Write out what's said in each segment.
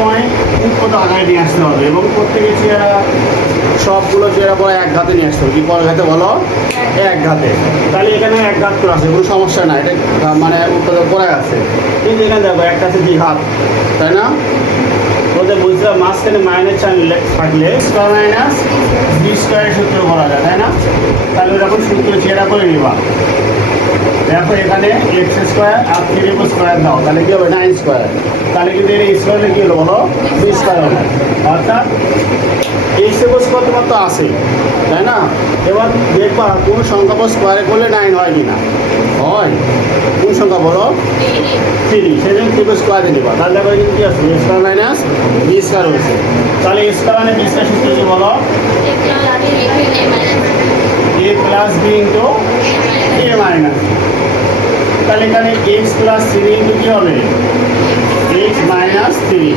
সবসময় উৎপত্তি আগায় নিয়ে আসতে হবে এবং প্রত্যেকে চেহারা সবগুলো চেহারা বলো এক ঘাতে নিয়ে আসতে হবে। কি কয় ঘাতে বলো? এক ঘাতে। তাহলে এখানে এক ঘাত করে আছে, কোনো সমস্যা নাই, এটা মানে উৎপত্তি করে আছে। কিন্তু এখানে দেখো একটা আছে দুই হাত, তাই না? ওদের বুঝলাম মাঝখানে মাইনাস চান থাকলে স্কোয়ার মাইনাস বি স্কোয়ারের সূত্র করা যায়, তাই না? তাহলে ওরকম সূত্র চেহারা করে নিবা। দেখো এখানে এক্স স্কোয়ার আর 3 স্কোয়ার দাও, তাহলে কি হবে 9 স্কোয়ার। তাহলে কিন্তু এর স্কোয়ারে কী হলো বলো? বি স্কোয়ার হবে। অর্থাৎ এক্স স্কোয়ার তোমার তো আছে, তাই না? এবার দেখবা কোন সংখ্যা স্কোয়ারে করলে 9 হয় কিনা। হয়? কোন সংখ্যা বলো? 3। সেজন্য 3 স্কোয়ারে নিবা। তাহলে দেখো কিন্তু কি আছে? এ স্কোয়ার মাইনাস বি স্কোয়ার হয়েছে। তাহলে এ স্কোয়ার মানে বি স্কোয়ার সূত্র কি বলো? এ প্লাস বি ইন্টু এ মাইনাস। তাহলে এখানে এক্স প্লাস 3 ইন্টু কী হবে? X minus 3।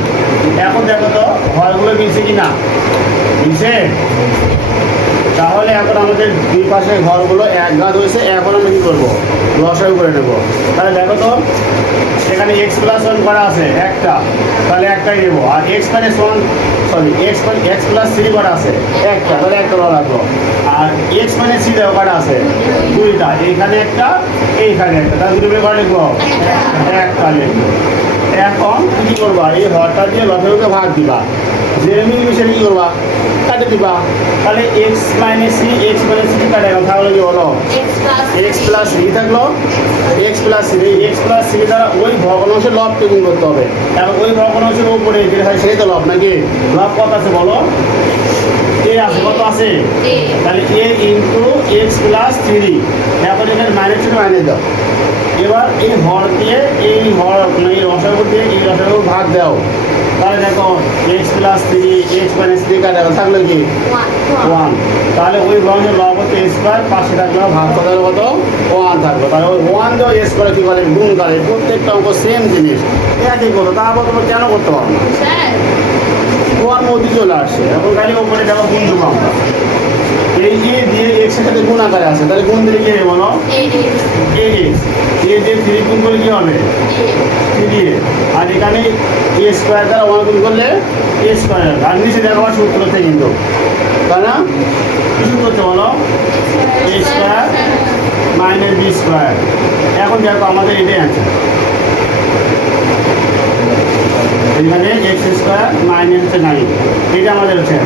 এখন দেখো তো ঘরগুলো মিলছে কি না? মিলছে। তাহলে এখন আমাদের দুই পাশে ঘরগুলো এক ঘাত হয়েছে। এখন আমরা কী করবো? লসাগু করে নেবো। তাহলে দেখো তো এখানে এক্স প্লাস 1 করা আছে একটা, তাহলে একটাই নেবো। আর x minus 1 sorry x plus 3 করা আছে একটা, তাহলে একটা করা লাগলো। আর এক্স মাইনাস 3 করা আছে দুইটা, এইখানে একটা এইখানে একটা, তাহলে দুটো করে লিখবো একটা লিখবো। এখন কী করবা? এই হরটা দিয়ে লসাগুকে ভাগ দিবা, যে মিলমিশে কী করবা? কাটে দিবা। তাহলে এক্স মাইনাস 3 কাটে গেল, তাহলে কি হলো? এক্স প্লাস 3 থাকলো, এক্স প্লাস 3 দ্বারা ওই ভগ্নাংশের লবকে গুণ করতে হবে। এখন ওই ভগ্নাংশের উপরে যেটা হয় সেটাই তো লব, নাকি? লব কত আছে বলো? এ আছে, কত আছে? তাহলে এ ইন্টু এক্স প্লাস 3। এখন এখানে মাইনাস থেকে মাইনাস দাও। এবার এই হর দিয়ে এই হর এই রসাগু দিয়ে এই রসাগু ভাগ দাও। তাহলে দেখো এক্স প্লাস 3 এক্স মাইনাস 3 কাটা থাকলো কি? 1। তাহলে ওই ভগ্নাংশের লব হচ্ছে এ স্কোয়ার, পাশে থাকলো ভাগ কত কত 1 থাকলো। তাহলে ওই 1 দেওয়া এ স্কোয়ারে কী করে? গুণ করে। প্রত্যেকটা অঙ্ক সেম জিনিস, একই করো। তারপর তোমার কেন করতে পারো না? ওর মধ্যে চলে আসছে। এখন খালি ওপরে দেখো গুণ দেবো আমরা। এই এ দিয়ে এক্স এর সাথে গুণ আকারে আছে, তাহলে গুণ দিলে কি হবে বলো? এ এক্স। এ দিয়ে 3 গুণ করলে কি হবে? 3 এ। আর এখানে এ স্কোয়ার দ্বারা 1 গুণ করলে এ স্কোয়ার। আর নিচে দেখো আমার সূত্র হচ্ছে কিন্তু, তাই না? কি সূত্র হচ্ছে বলো? এ স্কোয়ার মাইনাস বি স্কোয়ার। এখন দেখো আমাদের এটাই আছে, এখানে এক্স স্কোয়ার মাইনাস হচ্ছে 9, এটা আমাদের হচ্ছে।